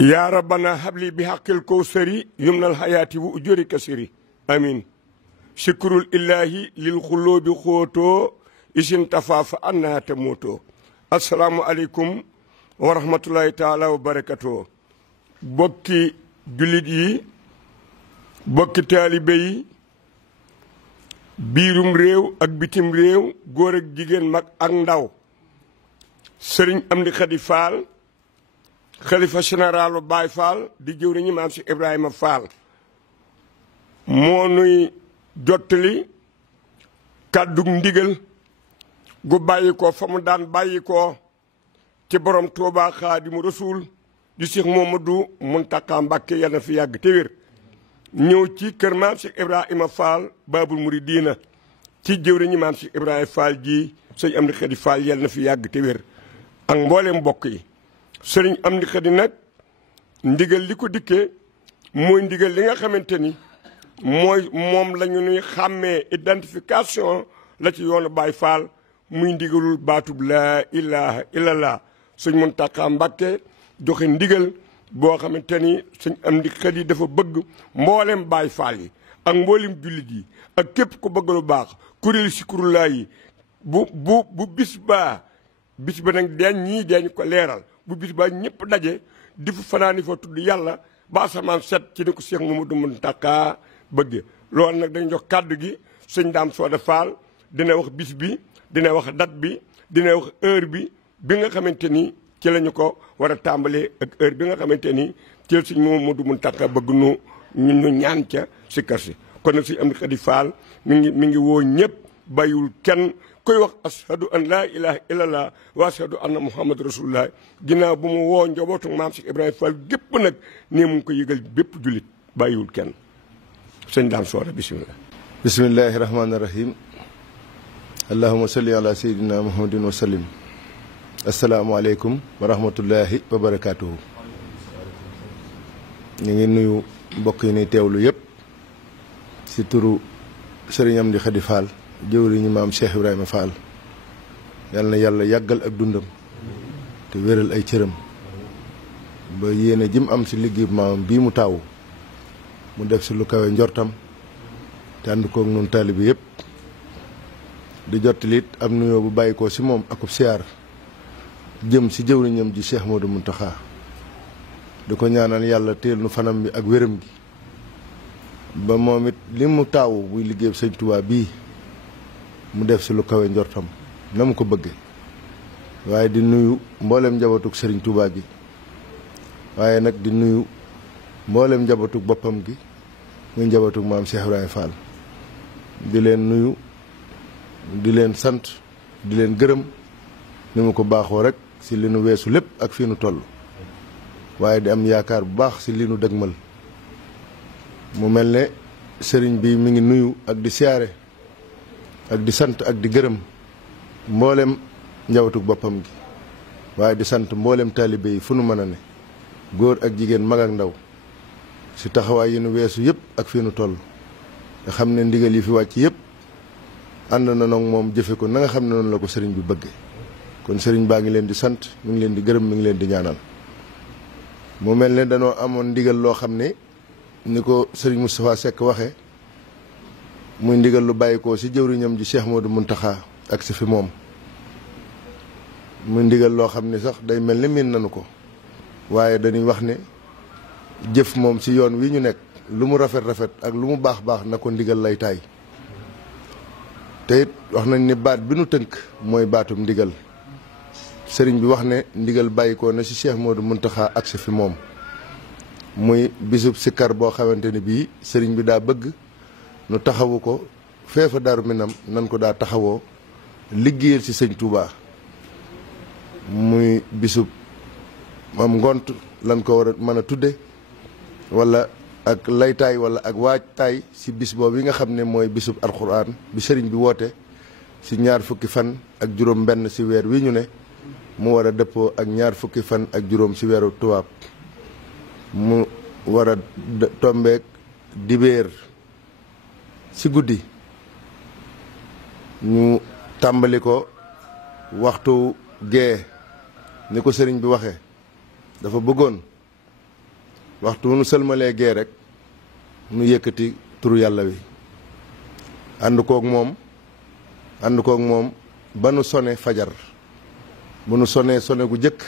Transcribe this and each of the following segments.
يا ربنا هب لي بحق الكوثر يمن الحياة وأجور كسري آمين. شكر الله للقلوب خوتو إسن تفاف أنها تموتو. السلام عليكم ورحمة الله تعالى وبركاته. بوكي جلدي بوكي طالبي biirum réew ak bitim réew góor ak jigéen mag ak ndaw sëriñ Amdi Khady Fall xalifa généralu Baye Fall di jëwriñu maam si Ibrahima Fall moo nuy jottali kàddu ndigal gu bàyyi ko fa mu daan bàyyi ko ci borom Touba Xaadimu Rasuul di Cheikh Mamadou Mountakha Mbacké yal na fi yàgg te wér ñëw ci kër maam si Ibrahima Fall Babul Mouridina ci jëwriñu maam si Ibrahima Fall ji sëñ Amdi Khady Fall yal na fi yàgg te wér ak mboolem mbokk yi. sëriñ Amdi Khady nag ndigal li ko dikkee mooy ndigal li nga xamante ni mooy moom la ñu nuy xàmmee identification la ci yoonu Baye Fall muy ndigalul baatub laa ilaha illallah sëñ Mountakha Mbacké joxe ndigal boo xamante ni sëñ Amdi Khady dafa bëgg mboolem Baye Fall yi ak mboolem jullit yi ak képp ku bëgg lu baax kuréel si kurulaa yi bu bis ba nag ñii dañ ko leeral bu bis ba ñëpp daje di fa fanaani fa tudd yàlla ba asamaan set ci ni ko Cheikh Mamadou Mountakha bëgge loolu nag dañ jox kàddu gi sëñ Dame Soda Fall dina wax bis bi dina wax date bi dina wax heure bi nga xamante ni ci lañu ko war a tàmbalee ak heure bi nga xamante ni ci la sëñ Mamadou Mountakha bëgg nu ñaan ca si kër si kon nag sëñ Amdi Khady Fall mi ngi woo ñëpp bàyyiwul kenn koy wax ashadu an laa ilaha illallah wa ashadu anna muhammad rasulullah ginnaaw bu mu woo njabootu maam si Ibrahima Fall gépp nag nii mu ngi ko yëgal bépp jullit bàyyiwul kenn sëñ Dame Soda bismillah. bismillahi rahmaani rahim allahuma salli ala sayyidina muhammadin wa sallim. asalaamaaleykum wa rahmatullahi wa barakaatuhu. ñu ngi nuyu mbokk yi ni teewlu yëpp si turu sëriñ Amdi Khady Fall jëwriñu maam Cheikh Ibrahima Fall yal na yàlla yàggal ak dundam te wéral ay cëram ba yéene jim am si liggéey maamam bii mu taawu mu def si lu kawe njortam te ànd koog noonu taalibe yëpp di jottalit am nuyoo bu bàyyi ko si moom akub siyaar jëm si jëwriñam ji Cheikh Modou Mountakha di ko ñaanal yàlla teel nu fanam bi ak wéram gi ba moom it li mu taawu buy liggéey sëñ Tuubaa bii mu def si lu kawe njortam na mu ko bëgge waaye di nuyu mboolem njabootug sëriñ Tuubaa gi waaye nag di nuyu mboolem njabootug boppam gi muy njabootug maam Cheikh Ibrahima Fall di leen nuyu di leen sant di leen gërëm ni mu ko baaxoo rek si li nu weesu lépp ak fii nu toll waaye di am yaakaar bu baax si li nu dëgmal mu mel ne sëriñ bi mi ngi nuyu ak di siyaare ak di sant ak di gërëm mboolem njabootu boppam gi waaye di sant mboolem taalibe yi fu nu mën a ne góor ak jigéen mag ak ndaw si taxawaay yi nu weesu yëpp ak fii nu toll nga xam ne ndigal yi fi wàcc yëpp ànd na noog moom jëfe ko na nga xam ne noonu la ko sëriñ bi bëgge kon sëriñ baa ngi leen di sant mi ngi leen di gërëm mi ngi leen di ñaanal mu mel ne danoo amoon ndigal loo xam ne ni ko sëriñ Moustapha Seck waxee muy ndigal lu bàyyi ko si jëwriñam ji Cheikh Modou Mountakha ak si fi moom muy ndigal loo xam ne sax day mel ni miin nanu ko waaye dañuy wax ne jëf moom si yoon wi ñu nekk lu mu rafet rafet ak lu mu baax baax na ko ndigal lay taay te it wax nañ ni baat bi nu tënk mooy baatum ndigal sëriñ bi wax ne ndigal bàyyi ko na si Cheikh Modou Mountakha ak si fi moom muy bisub sikkar boo xamante ne bii sëriñ bi daa bëgg nu taxawu ko feefa Daaru Minam nan ko daa taxawoo liggéeyal ci sëñ Touba muy bisub am ngont lan ko war a mën a tudde wala ak laytaay wala ak waajtaay ci bis boobu yi nga xam ne mooy bisub alxuraan bi sëriñ bi woote ci ñaar fukki fan ak juróom benn ci weer wi ñu ne mu war a dëppoo ak ñaar fukki fan ak juróom ci weeru tubaab mu war a tombeek dibéer ci guddi ñu tàmbali ko waxtu gee ni ko sëriñ bi waxee dafa bëggoon waxtu nu sëlmalee gee rek nu yëkkati turu yàlla wi ànd koog moom ba nu sone fajar bu nu sonee sone gu jëkk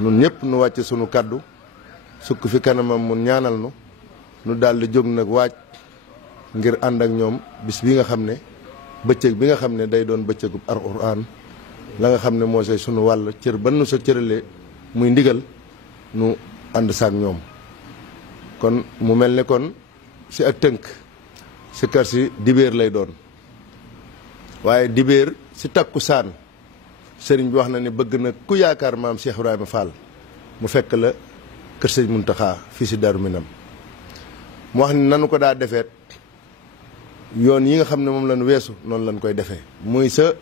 nun ñëpp nu wàcce sunu kàddu sukk fi kanamam mu ñaanal nu daldi jóg nag waaj ngir ànd ak ñoom bis bi nga xam ne bëccëg bi nga xam ne day doon bëccëgub alxuraan la nga xam ne moo say sunu wàll cër ban nu sa cëralee muy ndigal nu ànd saak ñoom kon mu mel ne kon si ak tënk si kër si dibéer lay doon waaye dibéer si takkusaan sëriñ bi wax na ne bëgg na ku yaakaar maam Cheikh Ibrahima Fall mu fekk la kër sëñ Muntaxa fii si Daaru Minam mu wax ni nanu ko daa defeet yoon yi nga xam ne moom lañ weesu noonu lañ koy defee muy sa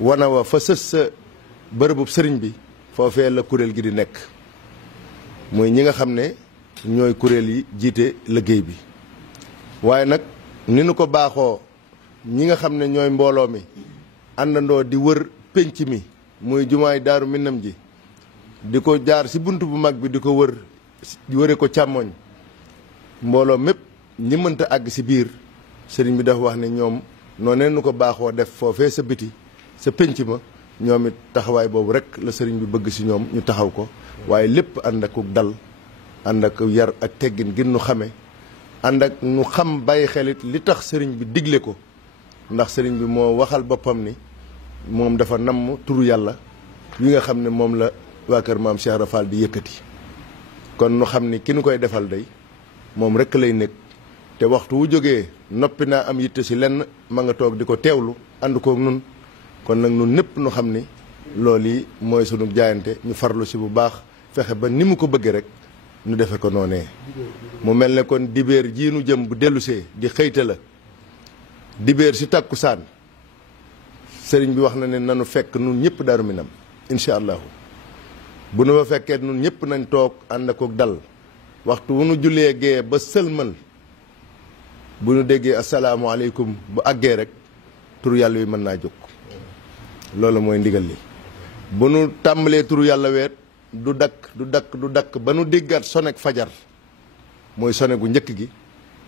wana wa fa sës sa bërëbub sëriñ bi foofee la kuréel gi di nekk muy ñi nga xam ne ñooy kuréel yi jiite liggéey bi waaye nag ni nu ko baaxoo ñi nga xam ne ñooy mbooloo mi àndandoo di wër pénc mi muy jumaay Daaru Minam ji di ko jaar si bunt bu mag bi di ko wëre ko càmmoñ mbooloo mépp ñi mënta àgg si biir sëriñ bi dafa wax ne ñoom noonee nu ko baaxoo def foofee sa biti sa pénc ma ñoom it taxawaay boobu rek la sëriñ bi bëgg si ñoom ñu taxaw ko waaye lépp ànd ak dal ànd ak yar ak teggin gën nu xame ànd ak nu xam bàyyi xelit li tax sëriñ bi digle ko ndax sëriñ bi moo waxal boppam ni moom dafa namm turu yàlla wi nga xam ne moom la waa kër maam Cheikh Ibra Fall di yëkkati kon nu xam ni ki nu koy defal day moom rek lay nekk te waxtu wu jógee noppi naa am yitte si lenn ma nga toog di ko teewlu ànd koog nun kon nag nun népp nu xam ni loolu yi mooy sunu jaayante ñu farlu si bu baax fexe ba ni mu ko bëggee rek nu defe ko noonee mu mel ne kon dibéer jii nu jëm bu dellusee di xëyte la dibéer si takkusaan sëriñ bi wax na ne nanu fekk nun ñëpp Daaru Minam incha allahu bu nu fa fekkee nun ñëpp nañ toog ànd ak dal waxtu wu nu jullee gee ba sëlmal bu nu déggee asalaamaaleykum bu àggee rek turu yàlla wi mën naa jóg loolu mooy ndigal li bu nu tàmbalee turu yàlla weet du dakk ba nu déggaat sonek fajar mooy sone gu njëkk gi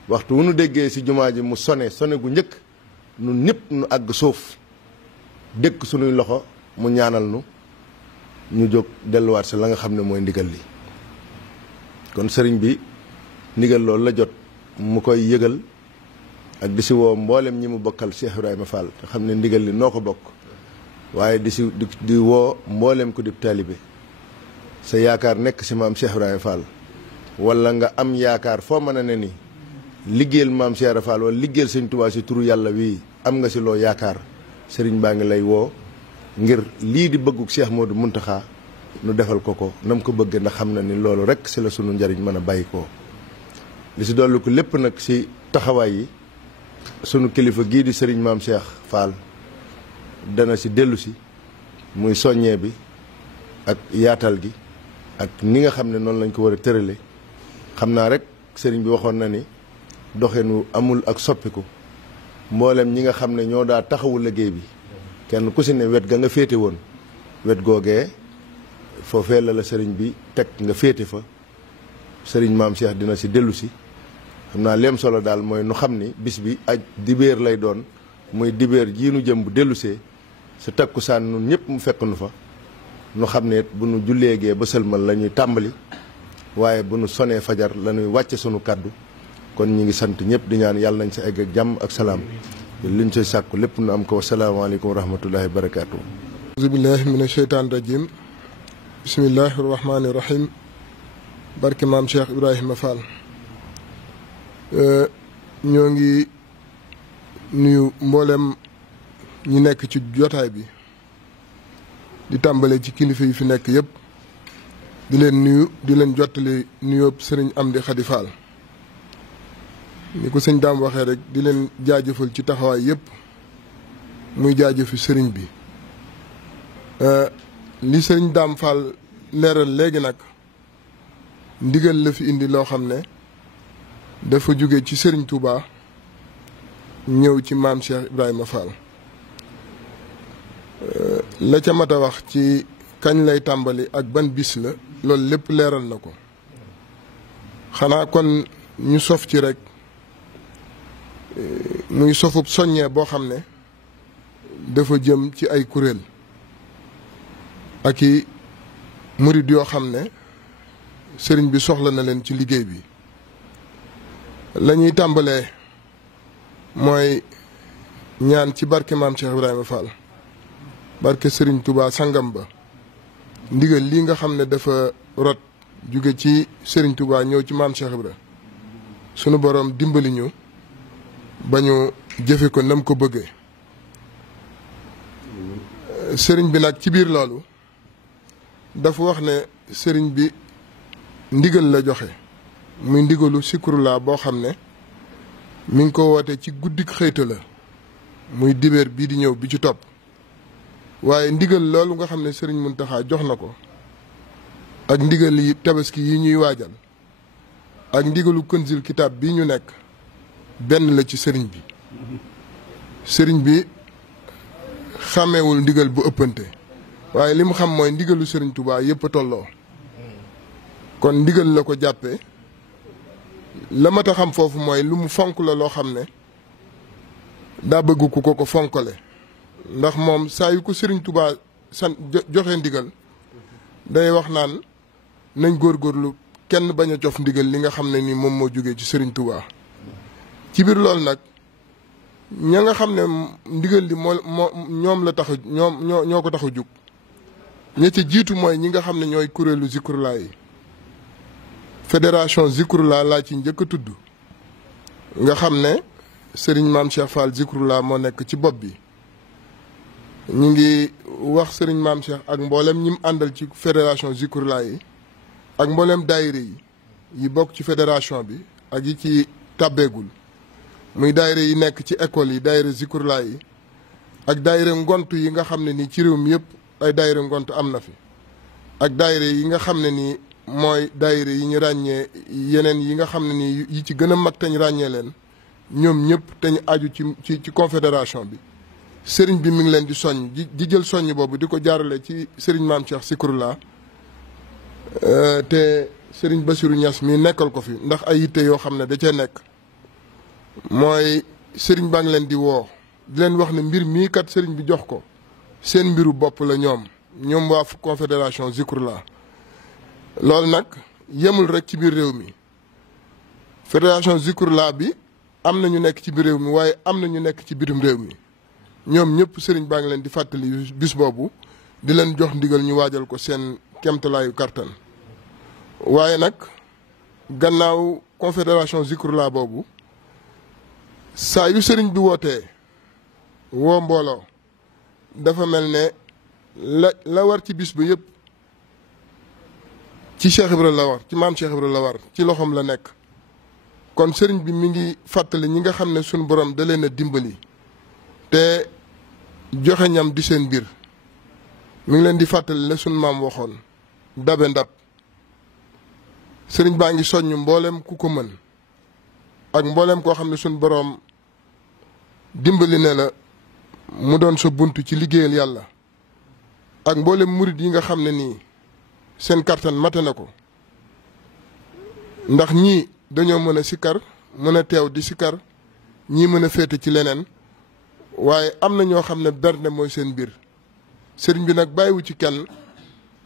waxtu wu nu déggee si jumaa ji mu sone gu njëkk nun ñëpp nu àgg suuf dëkk sunuy loxo mu ñaanal nu ñu jóg delluwaat si la nga xam ne mooy ndigal li kon sëriñ bi ndigal loolu la jot mu koy yëgal ak di si woo mboolem ñi mu bokkal Cheikh Ibrahima Fall te xam ne ndigal li noo ko bokk waaye di woo mboolem ko di taalibe sa yaakaar nekk si maam Cheikh Ibrahima Fall wala nga am yaakaar foo mën a ne ni liggéeyal maam Cheikh Ibrahima Fall wala liggéeyal sëñ Tuubaa si turu yàlla wii am nga si loo yaakaar sëriñ baa ngi lay woo ngir lii di bëgguk Cheikh Modou Mountakha nu defal ko nam ko bëgg ndax xam na ni loolu rek si la sunu njariñ mën a bàyyi ko li si dolli ko lépp nag si taxawaay yi sunu kilifa gii di sëriñ maam Cheikh Fall dana si dellu si muy soññee bi ak yaatal gi ak ni nga xam ne noonu lañ ko war a tërale xam naa rek sëriñ bi waxoon na ni doxinu amul ak soppiku mboolem ñi nga xam ne ñoo daa taxawu liggéey bi kenn ku si ne wet ga nga féete woon wet googee foofee la sëriñ bi teg nga féete fa sëriñ maam Cheikh dina si dellu si xam naa leem solo daal mooy nu xam ni bis bi aj dibéer lay doon muy dibéer jii nu jëm bu dellusee sa takkusaan nun ñëpp mu fekk nu fa nu xam ne bu nu julleegee ba sëlmal la ñuy tàmbali waaye bu nu sonee fajar la ñuy wàcce sunu kàddu kon ñi ngi sant ñëpp di ñaan yàlla nañ sa egg ak jàmm ak salaam liñ say sàkku lépp nu am ko wasalaamaaleykum wa rahmatullahi wa barakaatu. auzu billahi mina sheytaan rajim bismillahi rahmaani rahim barke maam Cheikh Ibrahima Fall ñoo ngi nuyu mboolem ñi nekk ci jotaay bi di tàmbale ci kilifa yi fi nekk yëpp di leen nuyu di leen jottali nuyoo sëriñ Amdi Khady Fall ni ko sëñ daam waxee rek di leen jaajëfal ci taxawaay yëpp muy jaajëfi sëriñ bi li sëriñ daam Fall leeral léegi nag ndigal la fi indi loo xam ne dafa jóge ci sëriñ Touba ñëw ci maam Cheikh Ibrahima Fall la ca mat a wax ci kañ lay tàmbali ak ban bis la loolu lépp leeral na ko xanaa kon ñu sof ci rek muy sofub soññee boo xam ne dafa jëm ci ay kuréel ak i murid yoo xam ne sëriñ bi soxla na leen ci liggéey bi. la ñuy tàmbalee mooy ñaan ci barke maam Cheikh Ibrahima Fall barke Serigne Touba sangam ba ndigal lii nga xam ne dafa rot jóge ci Serigne Touba ñëw ci maam Cheikh Ibrahima sunu borom dimbali ñu ba ñu jëfe ko nam ko bëggee. sëriñ bi nag ci biir loolu dafa wax ne sëriñ bi ndigal la joxe muy ndigalu Zikrullah boo xam ne mi ngi ko woote ci guddik xëyta la muy dibéer bii di ñëw bi ci topp. waaye ndigal loolu nga xam ne sëriñ Muntaxa jox na ko ak ndigal yi tabaski yi ñuy waajal ak ndigalu Kanzul Kitaab bii ñu nekk benn la ci sëriñ bi. sëriñ bi xàmmeewul ndigal bu ëppante waaye li mu xam mooy ndigalu sëriñ Touba yëpp a tolloo kon ndigal la ko jàppee. la mat a xam foofu mooy lu mu fonk la loo xam ne daa bëgg ku ko fonkale ndax moom saa yu ko Serigne Touba joxe ndigal day wax naan nañ góorgóorlu kenn bañ a cof ndigal li nga xam ne ni moom moo jógee ci Serigne Touba. ci biir loolu nag ña nga xam ne ndigal li ñoom la tax ñoo ko tax a jug ña ca jiitu mooy ñi nga xam ne ñooy kuréelu Zikrullah yi. fédération Zikrullah laa ci njëkk a tudd nga xam ne Serigne Maam Cheikh Fall Zikrullah moo nekk ci bopp bi. ñu ngi wax Serigne Maam Cheikh ak mboolem ñi mu àndal ci fédération Zikrullah yi ak mboolem daayira yi bokk ci fédération bi ak yi ci tàbbeegul muy daayira yi nekk ci école yi daayira Zikrullah yi ak daayira ngont yi nga xam ne nii ci réew mi yëpp ay daayira ngont am na fi ak daayira yi nga xam ne nii mooy daayira yi ñu ràññee yeneen yi nga xam ne nii yi ci gën a mag te ñu ràññee leen ñoom ñëpp te ñu aju ci confédération bi. sëriñ bi mi ngi leen di soññ di jël soññ boobu di ko jaarale ci sëriñ Maam Cheikh Zikrullah te sëriñ Bassirou Niass mi nekkal ko fi ndax ay yitte yoo xam ne da cee nekk mooy sëriñ baa ngi leen di woo di leen wax ne mbir mii kat sëriñ bi jox ko seen mbiru bopp la ñoom waa confédération Zikrullah. loolu nag yemul rek ci biir réew mi fédération Zikrullah bi am na ñu nekk ci biir réew mi waaye am na ñu nekk ci bitim réew mi. ñoom ñëpp sëriñ baa ngi leen di fàttali bis boobu di leen jox ndigal ñu waajal ko seen kemtalaayu kartan waaye nag gannaaw confédération Zikrullah boobu saa yu sëriñ bi wootee woo mbooloo dafa mel ne la war ci bis ba yëpp ci Cheikh Ibra la war ci maam Cheikh Ibra la war ci loxoom la nekk kon sëriñ bi mi ngi fàttali ñi nga xam ne suñu borom da leen a dimbali te joxe ñam di seen biir mi ngi leen di fàttali la suñ maam waxoon dabe ndab sëriñ baa ngi soññ mboolem ku ko mën ak mboolem koo xam ne suñ boroom dimbali ne la mu doon sa bunt ci liggéeyal yàlla ak mboolem murit yi nga xam ne nii seen kartan mate na ko ndax ñii dañoo mën a sikkar mën a teew di sikkar ñii mën a féete ci leneen waaye am na ñoo xam ne bernde mooy seen mbir sëriñ bi nag bàyyiwu ci kenn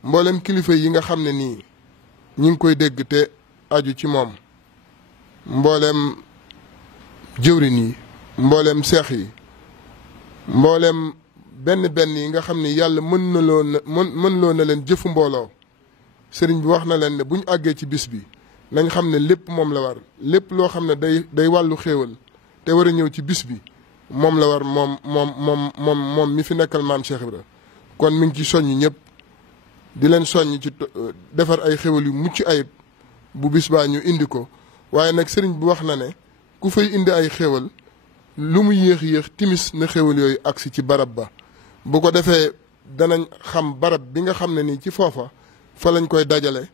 mboolem kilifa yi nga xam ne nii ñi ngi koy dégg te aju ci moom mboolem jëwrin yi mboolem seex yi mboolem benn yi nga xam ne yàlla mën loo na leen jëfu mbooloo sëriñ bi wax na leen ne bu ñu àggee ci bis bi nañ xam ne lépp moom la war lépp loo xam ne day wàllu xéewal te war a ñëw ci bis bi moom la war moom mi fi nekkal maam Cheikh Ibra kon mi ngi ci soññ ñëpp di leen soññ ci defar ay xéwal yu mucc ayib bu bis baa ñu indi ko waaye nag sëriñ bi wax na ne ku fay indi ay xéwal lu mu yéex timis na xéwal yooyu agsi ci barab ba bu ko defee danañ xam barab bi nga xam ne nii ci foofa fa lañ koy dajale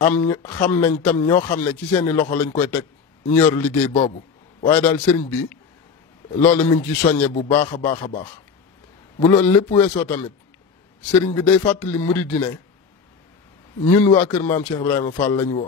xam nañ tam ñoo xam ne ci seeni loxo lañ koy teg ñu yor liggéey boobu waaye daal sëriñ bi loolu mi ngi ci soññe bu baax a baax a baax bu loolu lépp weesoo tamit sëriñ bi day fàttali murid di ne ñun waa kër maam Cheikh Ibrahima Fall lañu woo